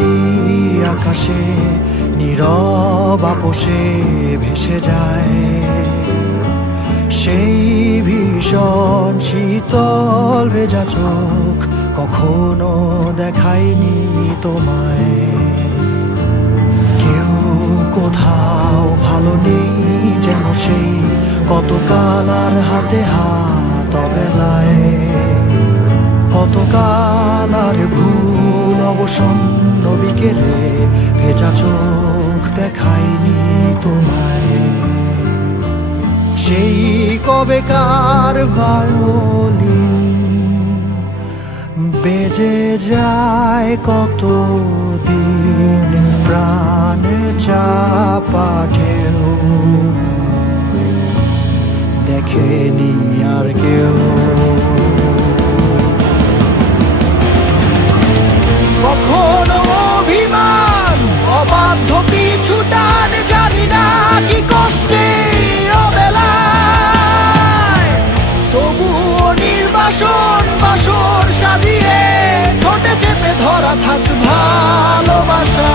ভারী আকাশে নীরব আপোষে ভেসে যায় সেই ভীষণ শীতল ভেজা চোখ কখনো দেখায়নি তোমায়। কেউ কোথাও ভালো নেই যেন সেই কতকাল আর হাতে হাত অবেলায়, কতকাল আর ভুল অবসন্ন বিকেলে ভেজা চোখ দেখায়নি তোমায়। সেই কবেকার ভায়োলিন বেজে যায় কতদিন প্রাণ চাপা ঢেউ দেখেনি আর কেউ। কখনো অভিমান অবাধ্য পিছু টান জানি না কি কষ্টে অবেলায়, তবুও নির্বাসন বাসর সাজিয়ে ঠোঁটে চেপে ধরা থাক ভালোবাসা।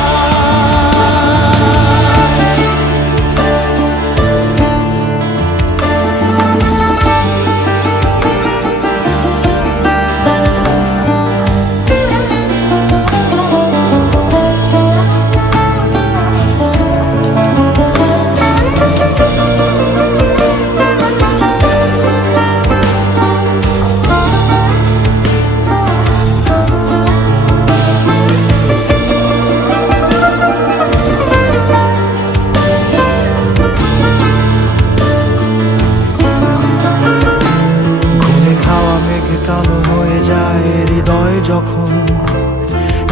কালো হয়ে যায় হৃদয় যখন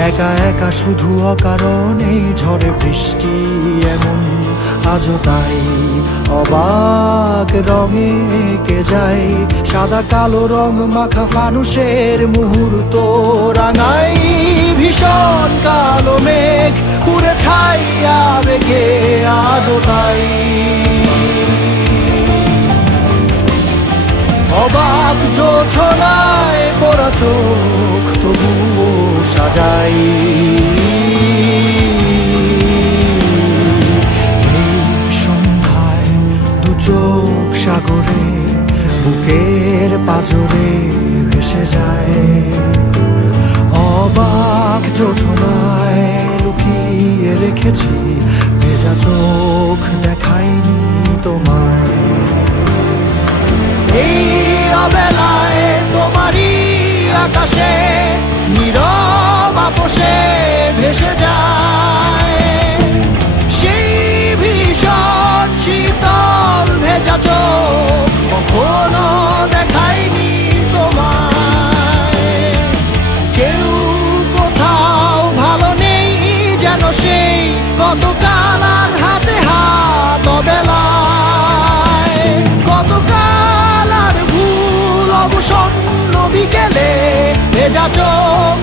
একা একা শুধু অকারণেই ঝড়ে বৃষ্টি এমন আজও তাই অবাক রঙে এঁকে যায় সাদা কালো রং মাখা ফানুষের মুহূর্ত রাঙাই ভীষণ কালো মেঘ পুরে ছাইয়া বেগে আজও তাই অবাক জোছনায় পড়া চোখ তবুও সাজাই। এই সন্ধ্যায় দু চোখ সাগরে বুকের পাজরে ভেসে যায়, অবাক জোছনায় লুকিয়ে রেখেছি ভেজা চোখ দেখাইনি তোমায়। এই অবেলায় তোমারই আকাশে নীরব আপোষে ভেসে যায় সেই ভীষণ শীতল ভেজা চোখ কখনো দেখায়নি তোমায়। কেউ কোথাও ভালো নেই যেন সেই কতকাল আর হাতে হাত অবেলায়, কতকাল আর ভুল অবসন্ন বিকেলে ভেজা চোখ